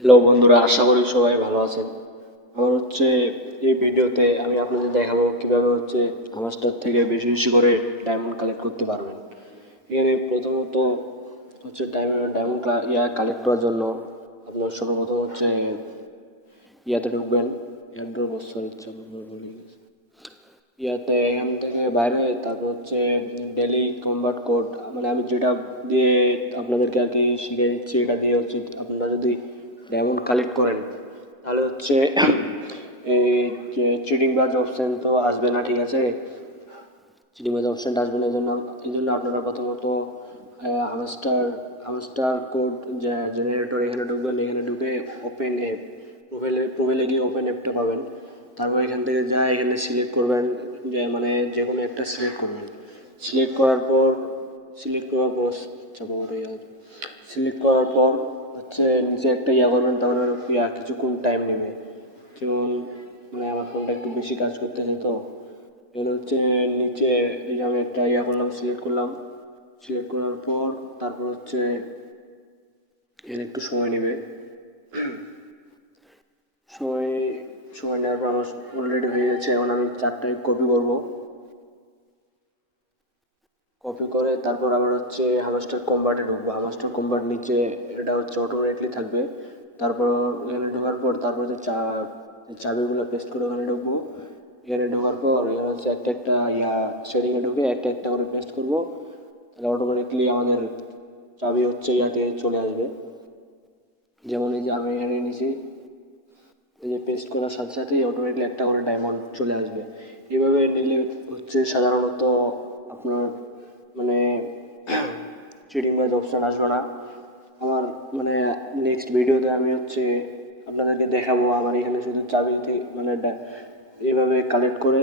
Hello বন্ধুরা, আশা করি সবাই ভালো আছেন। আমার এই ভিডিওতে আমি আপনাদের দেখাবো কিভাবে হামাস্টার থেকে বেশি বেশি করে ডায়মন্ড কালেক্ট করতে পারবেন। এখানে প্রথমত ডায়মন্ড কালেক্ট করার জন্য আপনার সর্বপ্রথম ইয়াতে ঢুকবেন। অ্যান্ড্রয়েড বছর ইয়াতে এখান থেকে বাইরে হয়ে তারপর ডেলি কনভার্ট কোড, মানে আমি যেটা দিয়ে আপনাদেরকে আর কি শিখিয়ে দিচ্ছি, এটা দিয়ে আপনারা যদি ডায়মন্ড কালেক্ট করেন তাহলে এই চিটিং বাজ অপশান তো আসবে না, ঠিক আছে? চিটিং বাজ অপশানটা আসবে না, এই জন্য আপনারা প্রথমত হামস্টার হামস্টার কোড জেনারেটর এখানে ঢুকবেন। এখানে ঢুকে ওপেন অ্যাপ, প্রোফাইলে গিয়ে ওপেন অ্যাপটা পাবেন। তারপর এখান থেকে এখানে সিলেক্ট করবেন, মানে যে কোনো একটা সিলেক্ট করবেন। সিলেক্ট করার পর সিলেক্ট করার পর সিলেক্ট করার পর নিচে একটা করবেন, তাহলে কিছুক্ষণ টাইম নেবে। যেমন মানে আমার ফোনটা একটু বেশি কাজ করতেছে, তো এবার নিচে এই যে আমি একটা করলাম, সিলেক্ট করলাম। সিলেক্ট করার পর তারপর এর একটু সময় নেবে। সময় সময় নেওয়ার পর আমার অলরেডি হয়ে গেছে। এখন আমি চারটায় কপি করব। কপি করে তারপর আবার হামাস্টার কম্বার্টে ঢুকবো। হামাস্টার কম্বার্ট নিচে এটা অটোমেটিকলি থাকবে। তারপর এখানে ঢোকার পর তারপর চাবিগুলো পেস্ট করে ওখানে ঢুকবো। এখানে ঢোকার পর এখানে একটা একটা শেডিংয়ে ঢুকে একটা একটা করে পেস্ট করবো। তাহলে অটোমেটিকলি আমাদের চাবি ইয়াতে চলে আসবে। যেমন এই যে আমি এখানে নিয়েছি, এই যে পেস্ট করার সাথে সাথেই অটোমেটিকলি একটা করে ডায়মন্ড চলে আসবে। এভাবে নিলে সাধারণত আপনার মানে চিটিং বাজ অপশান আসবে না। আমার মানে নেক্সট ভিডিওতে আমি আপনাদেরকে দেখাবো আমার এখানে শুধু চাবি এভাবে কালেক্ট করে